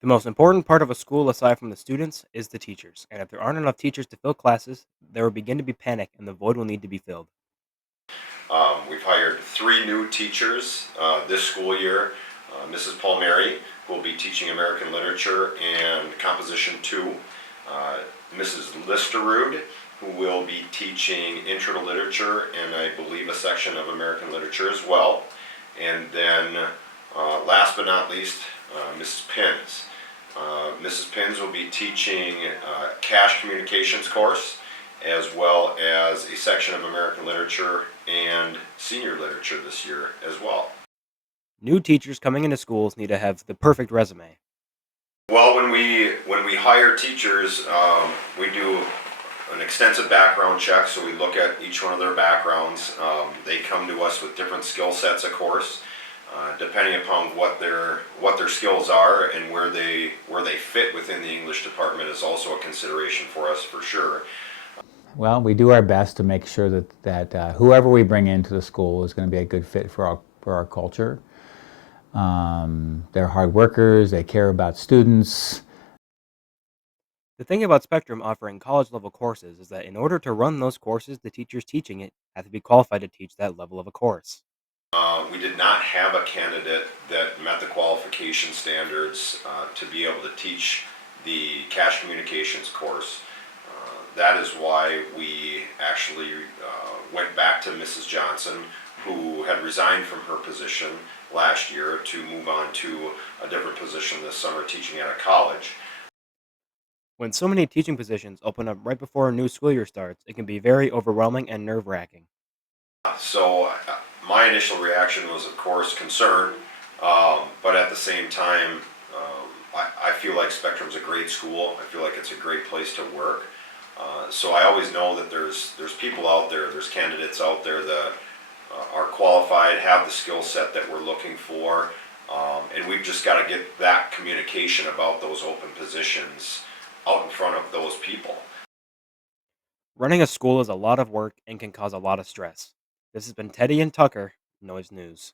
The most important part of a school, aside from the students, is the teachers. And if there aren't enough teachers to fill classes, there will begin to be panic and the void will need to be filled. We've hired 3 new teachers this school year. Mrs. Palmieri will be teaching American Literature and Composition 2. Uh, Mrs. Listerud, who will be teaching Intro to Literature and I believe a section of American Literature as well. And then, last but not least, Mrs. Pins. Mrs. Pins will be teaching cash communications course as well as a section of American Literature and senior literature this year as well. New teachers coming into schools need to have the perfect resume. Well, when we hire teachers, we do an extensive background check. So we look at each one of their backgrounds. They come to us with different skill sets, of course, depending upon what their skills are and where they fit within the English department is also a consideration for us for sure. Well, we do our best to make sure that whoever we bring into the school is going to be a good fit for our culture. They're hard workers, they care about students. The thing about Spectrum offering college level courses is that in order to run those courses, the teachers teaching it have to be qualified to teach that level of a course. We did not have a candidate that met the qualification standards to be able to teach the cash communications course. That is why we actually went back to Mrs. Johnson, who had resigned from her position last year to move on to a different position this summer teaching at a college. When so many teaching positions open up right before a new school year starts, it can be very overwhelming and nerve wracking. So my initial reaction was, of course, concern, but at the same time, I feel like Spectrum's a great school. I feel like it's a great place to work. So I always know that there's people out there, there's candidates out there that are qualified, have the skill set that we're looking for, and we've just got to get that communication about those open positions out in front of those people. Running a school is a lot of work and can cause a lot of stress. This has been Teddy and Tucker, Noise News.